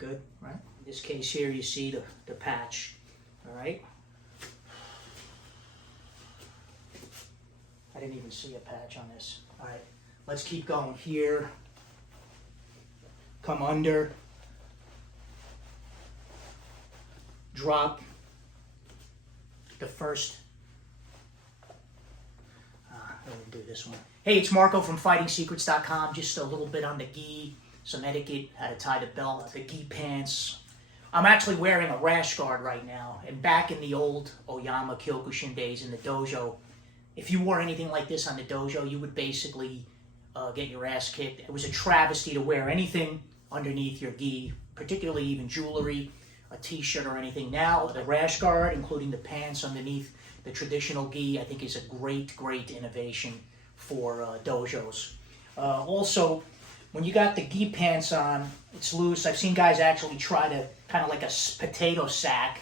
good, right? In this case here, you see the patch, all right? I didn't even see a patch on this. All right, let's keep going here. Come under. Drop the first. Let me do this one. Hey, it's Marco from FightingSecrets.com. Just a little bit on the gi, some etiquette, how to tie the belt, the gi pants. I'm actually wearing a rash guard right now. And back in the old Oyama Kyokushin days in the dojo, if you wore anything like this on the dojo, you would basically get your ass kicked. It was a travesty to wear anything underneath your gi, particularly even jewelry, a t-shirt or anything. Now, the rash guard, including the pants underneath the traditional gi, I think is a great, great innovation for dojos. Also, when you got the gi pants on, it's loose. I've seen guys actually try to, kind of like a potato sack,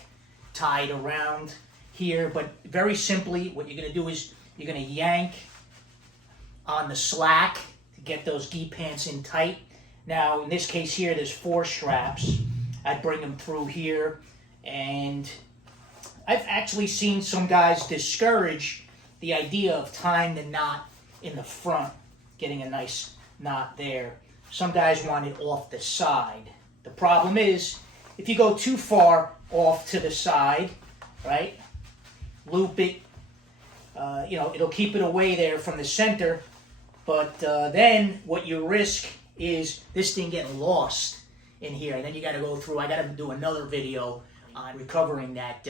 tied around here. But very simply, what you're going to do is you're going to yank on the slack to get those gi pants in tight. Now, in this case here, there's 4 straps. I'd bring them through here, and I've actually seen some guys discourage the idea of tying the knot in the front, getting a nice knot there. Some guys want it off the side. The problem is, if you go too far off to the side, right, loop it, it'll keep it away there from the center, but then what you risk is this thing getting lost in here, and then you got to go through. I got to do another video on recovering that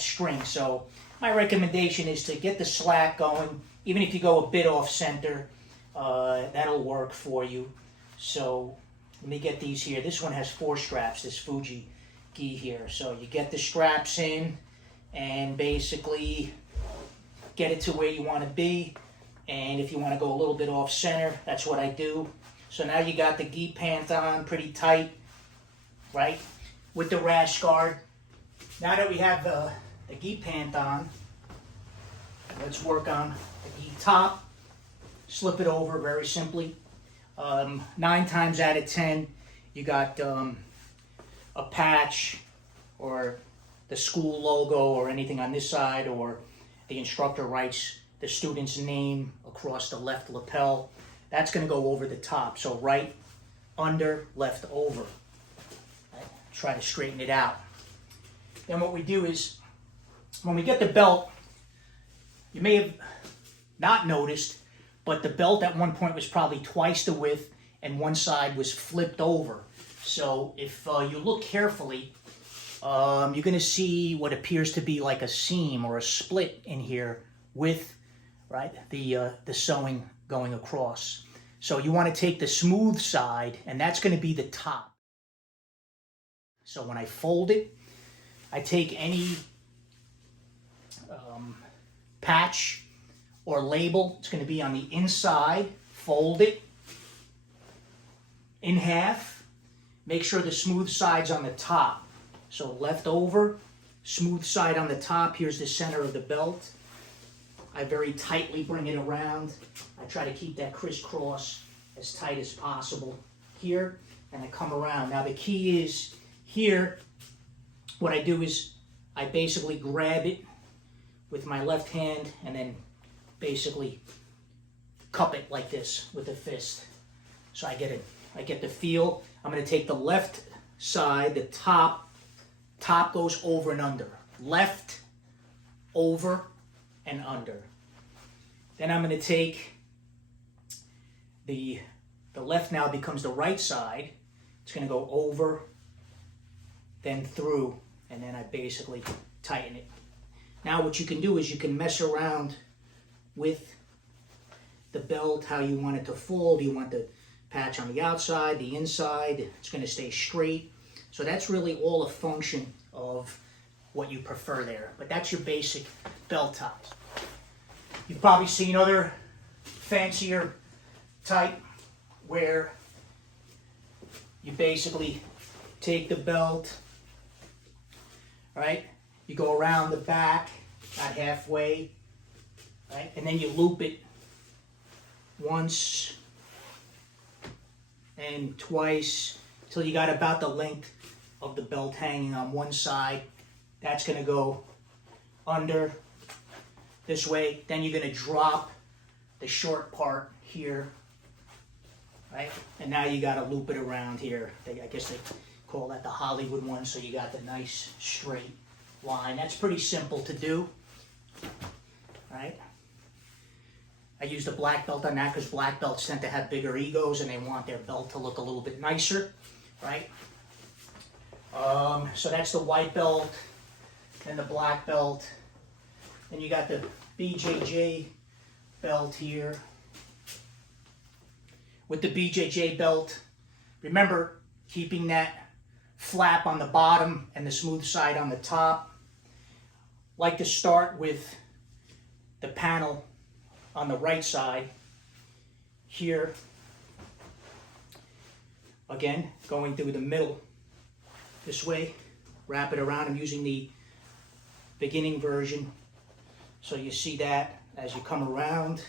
string. So my recommendation is to get the slack going. Even if you go a bit off center, that'll work for you. So let me get these here. This one has 4 straps, this Fuji gi here. So you get the straps in and basically get it to where you want to be. And if you want to go a little bit off center, that's what I do. So now you got the gi pant on pretty tight, right, with the rash guard. Now that we have the gi pant on, let's work on the gi top. Slip it over very simply. 9 times out of 10, you got a patch or the school logo or anything on this side, or the instructor writes the student's name across the left lapel. That's going to go over the top. So right, under, left, over. Right? Try to straighten it out. Then what we do is, when we get the belt, you may have not noticed, but the belt at one point was probably twice the width and one side was flipped over. So if you look carefully, you're going to see what appears to be like a seam or a split in here with, right, the sewing going across. So you want to take the smooth side, and that's going to be the top. So when I fold it, I take any patch or label. It's going to be on the inside. Fold it in half. Make sure the smooth side's on the top. So left over, smooth side on the top. Here's the center of the belt. I very tightly bring it around. I try to keep that crisscross as tight as possible here, and I come around. Now the key is here, what I do is I basically grab it with my left hand and then basically cup it like this with a fist. So I get the feel. I'm going to take the left side, the top goes over and under. Left, over, and under. Then I'm going to take the left now becomes the right side. It's going to go over, then through, and then I basically tighten it. Now what you can do is you can mess around with the belt, how you want it to fold. You want the patch on the outside, the inside. It's going to stay straight. So that's really all a function of what you prefer there. But that's your basic belt ties. You've probably seen other fancier type where you basically take the belt, right? You go around the back, about halfway, right? And then you loop it once and twice till you got about the length of the belt hanging on one side. That's going to go under this way. Then you're going to drop the short part here, right? And now you got to loop it around here. I guess they call that the Hollywood one, so you got the nice straight line. That's pretty simple to do, right? I used a black belt on that because black belts tend to have bigger egos and they want their belt to look a little bit nicer, right? So that's the white belt and the black belt. Then you got the BJJ belt here. With the BJJ belt, remember keeping that flap on the bottom and the smooth side on the top. Like to start with the panel on the right side here. Again, going through the middle this way. Wrap it around. I'm using the beginning version. So you see that as you come around,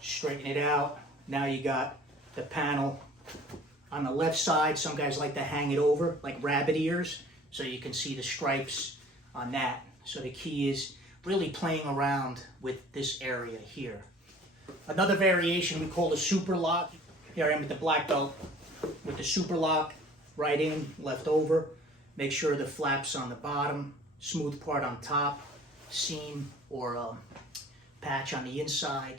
straighten it out. Now you got the panel on the left side. Some guys like to hang it over like rabbit ears so you can see the stripes on that. So the key is really playing around with this area here. Another variation we call a super lock. Here I am with the black belt with the super lock, right in, left over. Make sure the flap's on the bottom, smooth part on top, seam or patch on the inside.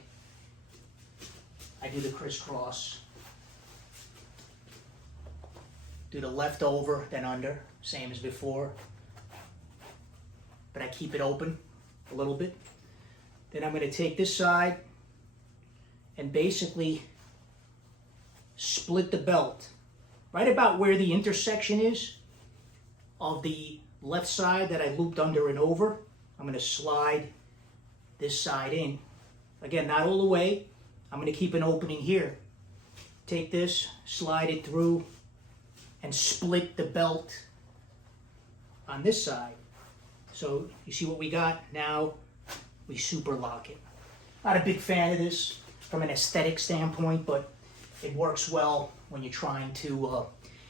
I do the crisscross. Do the left over, then under, same as before. But I keep it open a little bit. Then I'm going to take this side and basically split the belt right about where the intersection is of the left side that I looped under and over. I'm going to slide this side in. Again, not all the way. I'm going to keep an opening here. Take this, slide it through, and split the belt on this side. So you see what we got? Now we super lock it. Not a big fan of this from an aesthetic standpoint, but it works well when you're trying to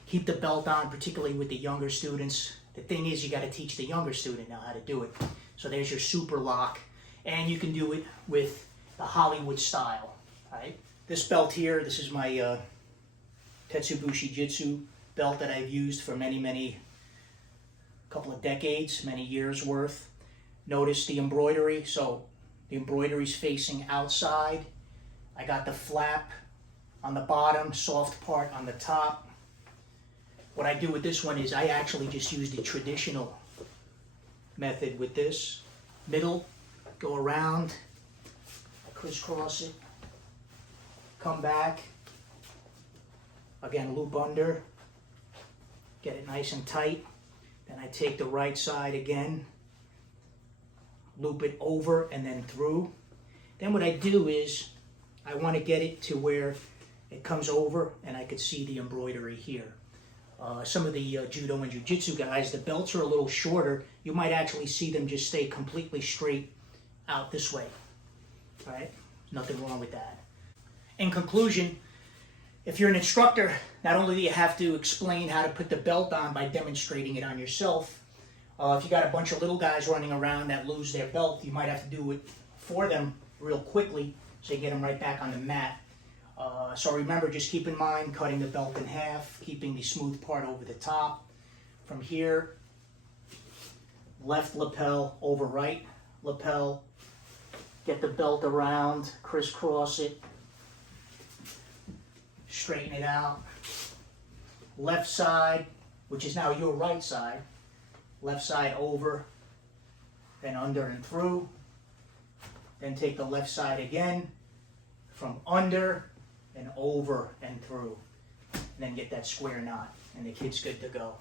keep the belt on, particularly with the younger students. The thing is, you got to teach the younger student now how to do it. So there's your super lock, and you can do it with the Hollywood style. Right? This belt here, this is my Tetsubushi Jitsu belt that I've used for many couple of decades, many years worth. Notice the embroidery. So the embroidery's facing outside. I got the flap on the bottom, soft part on the top. What I do with this one is I actually just use the traditional method with this. Middle, go around, I crisscross it, come back, again loop under, get it nice and tight. Then I take the right side again, loop it over and then through. Then what I do is I want to get it to where it comes over and I could see the embroidery here. Some of the Judo and Jiu-Jitsu guys, the belts are a little shorter. You might actually see them just stay completely straight out this way. All right? Nothing wrong with that. In conclusion, if you're an instructor, not only do you have to explain how to put the belt on by demonstrating it on yourself, if you got a bunch of little guys running around that lose their belt, you might have to do it for them real quickly so you get them right back on the mat. So remember, just keep in mind cutting the belt in half, keeping the smooth part over the top. From here, left lapel over right lapel. Get the belt around, crisscross it, straighten it out. Left side, which is now your right side. Left side over, then under and through. Then take the left side again, from under and over and through. And then get that square knot, and the kid's good to go.